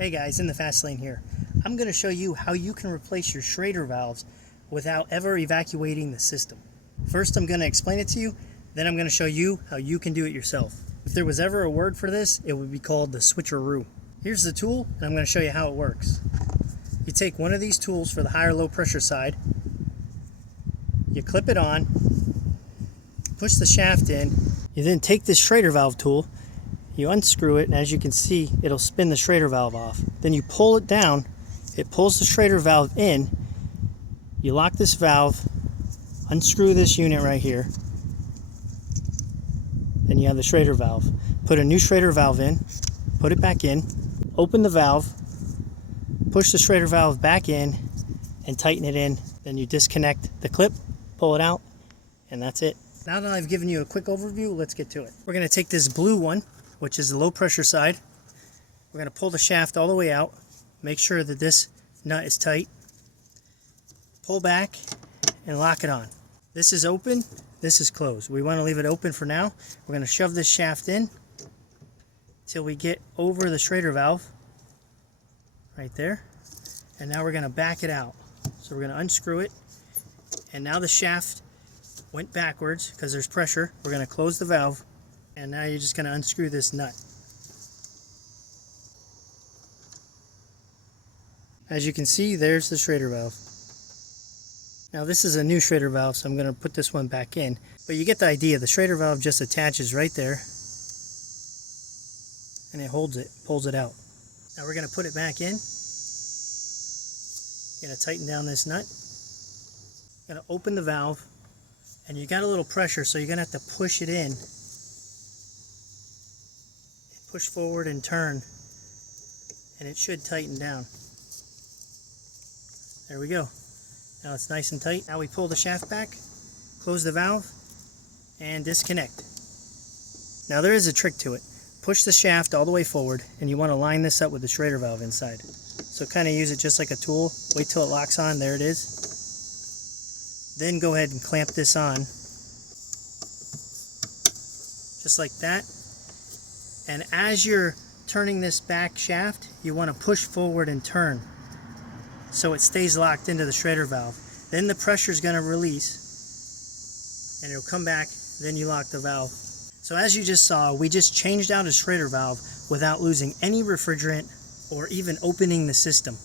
Hey guys, Nthefastlane here. I'm going to show you how you can replace your Schrader valves without ever evacuating the system. First I'm going to explain it to you, then I'm going to show you how you can do it yourself. If there was ever a word for this, it would be called the switcheroo. Here's the tool, and I'm going to show you how it works. You take one of these tools for the high or low pressure side, you clip it on, push the shaft in, you then take this Schrader valve tool, you unscrew it, and as you can see, it'll spin the Schrader valve off. Then you pull it down, it pulls the Schrader valve in, you lock this valve, unscrew this unit right here, then you have the Schrader valve. Put a new Schrader valve in, put it back in, open the valve, push the Schrader valve back in, and tighten it in. Then you disconnect the clip, pull it out, and that's it. Now that I've given you a quick overview, let's get to it. We're going to take this blue one, which is the low pressure side. We're going to pull the shaft all the way out, make sure that this nut is tight, pull back and lock it on. This is open, this is closed. We want to leave it open for now. We're going to shove this shaft in till we get over the Schrader valve right there, and now we're going to back it out. So we're going to unscrew it, and now the shaft went backwards because there's pressure. We're going to close the valve, and now you're just going to unscrew this nut. As you can see, there's the Schrader valve. Now this is a new Schrader valve, so I'm going to put this one back in. But you get the idea. The Schrader valve just attaches right there, and it holds it, pulls it out. Now we're going to put it back in. Going to tighten down this nut. Going to open the valve, and you got a little pressure, so you're going to have to push it in. Push forward and turn, and it should tighten down. There we go. Now it's nice and tight. Now we pull the shaft back, close the valve, and disconnect. Now there is a trick to it. Push the shaft all the way forward, and you want to line this up with the Schrader valve inside. So kind of use it just like a tool. Wait till it locks on. There it is. Then go ahead and clamp this on, just like that. And as you're turning this back shaft, you want to push forward and turn so it stays locked into the Schrader valve. Then the pressure is going to release and it'll come back, then you lock the valve. So as you just saw, we just changed out a Schrader valve without losing any refrigerant or even opening the system.